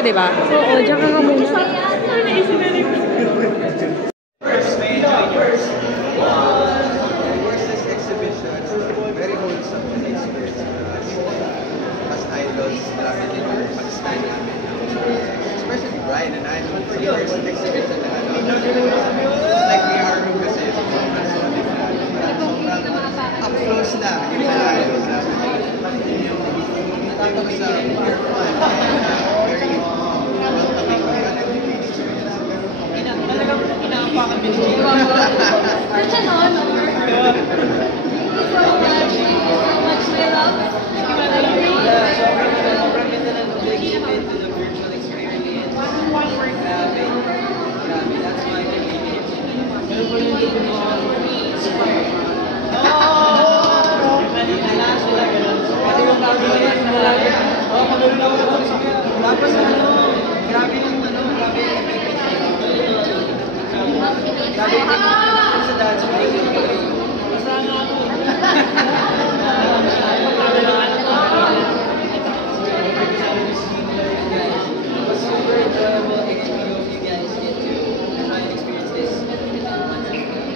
ka, di ba? Oo, diyan ka nga muna. Very wholesome experience for us. As idols, marami din yung pag-stand namin. Especially Brian and I, for the first exhibition na it's like we are kasi sobrang solid na. Up close na, yung mga idols namin. Tapos sa pure fun, very welcoming experience. Talagang inaapakan din siya. Such an honor. So much, my love. Sobrang ganda ng exhibit to the virtual experience. Grabe. That's why I really tapos grabe yung grabe sa dance masama ako. Super enjoyable and we hope you guys get to try and experience this.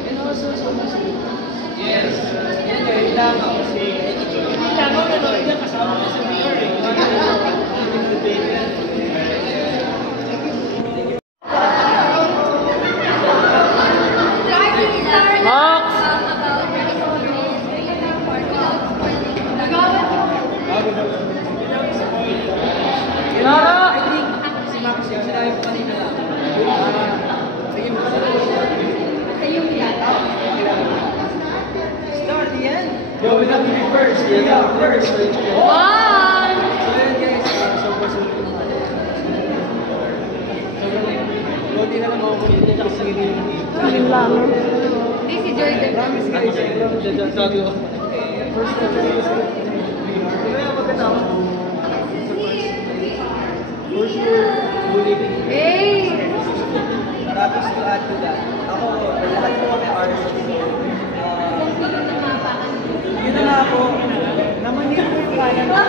And also so much food. Yes. Yan lang ako kasi kasama ko sa mayor eh. Yo, we have to be first. Yeah, first. One. So yun guys, sobrang sulit. Buti na lang ako dito kasi Kaling lang. This is Jordan. promise guys. Sabi ko. First na kaya magkatawa. For sure, bulit. Hey. Tapos to add to that, ako, lahat po kami artists. Yun na nga po, namanip ko yung kaya na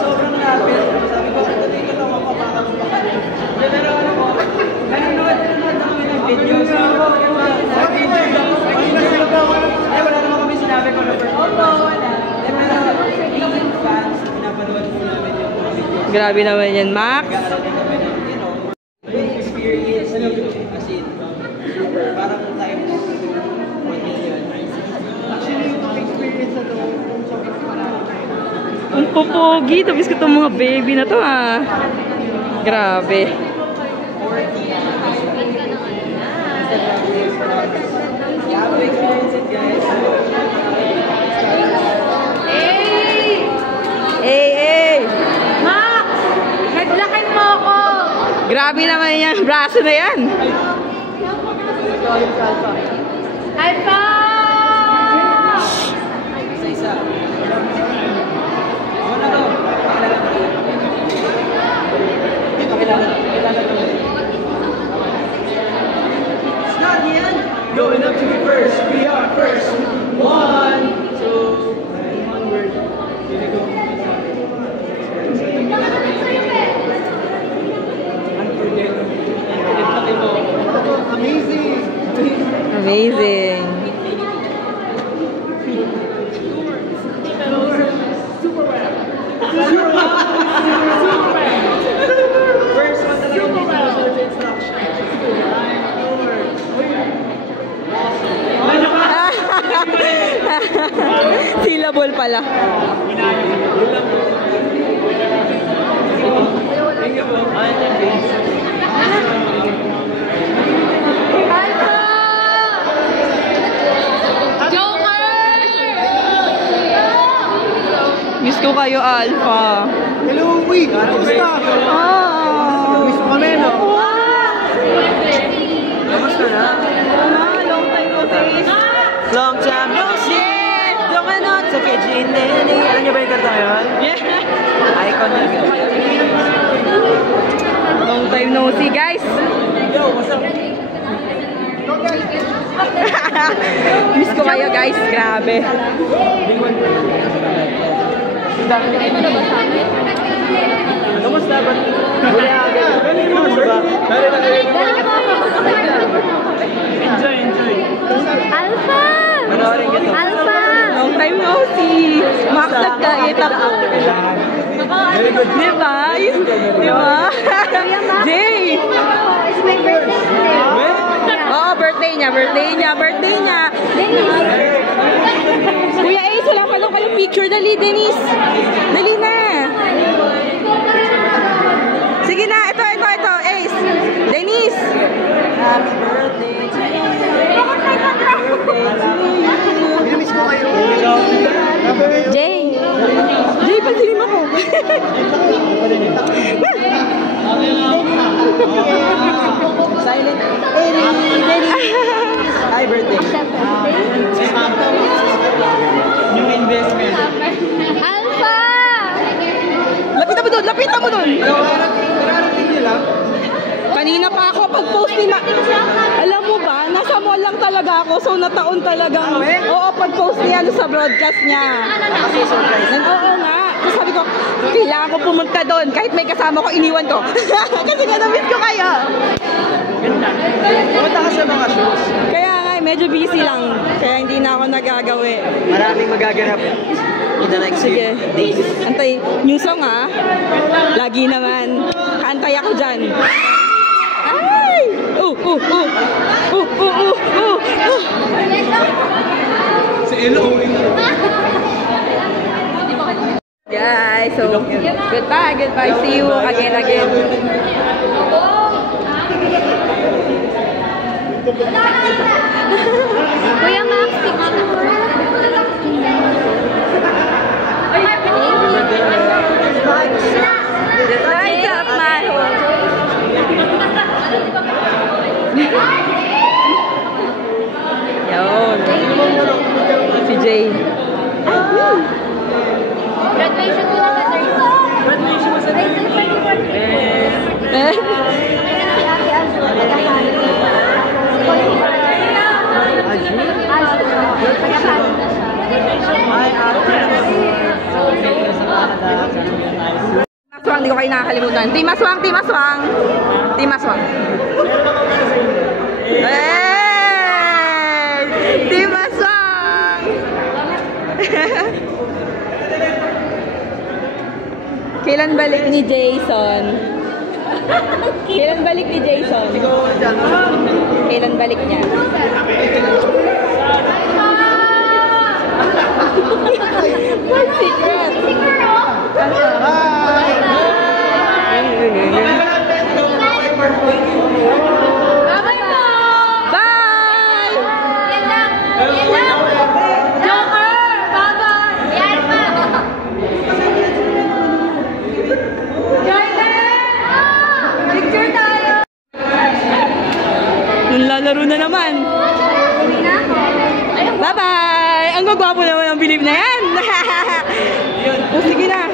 sobrang lapit. Sabi ko, ito dito lang mapapakang pa kami. Pero ano po, nanonood na kami ng video. So, nag-enjoy lang ako. Ay, wala naman kami sinabi ko na performance. Pero, yung fans, pinapanood po namin yung video. Grabe naman yan, Max. Nag-aaral din kami ng, experience as in, super. Parang tayo po, 1 million. Actually, yung experience na to, sobrang marami. Ang pupogi. Tapos ko itong mga baby na to, ah. Grabe. Yeah, we experience it, guys. Hey. Hey! Max. Headlockin mo ako. Grabe naman yan. Braso na yan. Alpha. Isa-isa. Ano to? Pakilala to. It's not yan. Going up to be first. We are first. 1, 2, 1 word. Here we go. Amazing! Amazing. First one talaga dito sa instruction. Syllable pala. Thank you po. Miss ko kayo, Alpha. Hello, Uy! Kamusta? Miss mo kami, no? Kamusta na? Long time no see. Long time no see! Dominant sa Kejineni. Alam niyo ba yung kanta yun? Yeah. Icon na yun. Long time no see, guys. Yo, what's up? Miss ko kayo, guys. Grabe. Kamusta ba? Wala agad. Enjoy, enjoy. Alpha! Alpha! Long time no see. Max nagkakita ko. Diba? Diba? Jay! It's my birthday today. Oo, birthday niya. Kuya Ace, wala pa daw kayong picture. Dali, Denise. Dali na. Sige na, ito. Ace. Denise. Happy birthday to you. Minamiss ko kayo. Jay, pagsilim ako. Silent. Hi, birthday. New investment. Alpha! Lapitan mo doon. Kararating niyo lang. Kanina pa ako pag-post ni Alam mo ba, nasa mall lang talaga ako, so nataon talagang, oo, pag-post niya sa broadcast niya. Oo nga. Tapos sabi ko, kailangan ko pumunta doon, kahit may kasama ko, iniwan ko. Kasi na-miss ko kayo. Pumunta ka sa mga shows. Kaya nga, medyo busy lang. Kaya hindi na ako nagagawi. Maraming magaganap in the next few Sige. days. Antay, new song ha. Lagi naman. Kantay ako dyan. Ay! Si Elo. Guys, so goodbye. See you again. Kuya Max, picture. Lights up my home. Yun. Si Jay. Graduation ko na sa 30. Graduation mo sa Aswang, hindi ko kayo nakakalimutan. Team Aswang. Hey! Team Aswang! Kailan balik ni Jason? Kailan balik niya? What secret? Bye-bye po! Bye! Yan lang! Joker! Bye-bye! Yan pa! Joker! Picture tayo! Lalaro na naman. Bye-bye! Ang gagwapo naman ang bilib na yan. O sige na.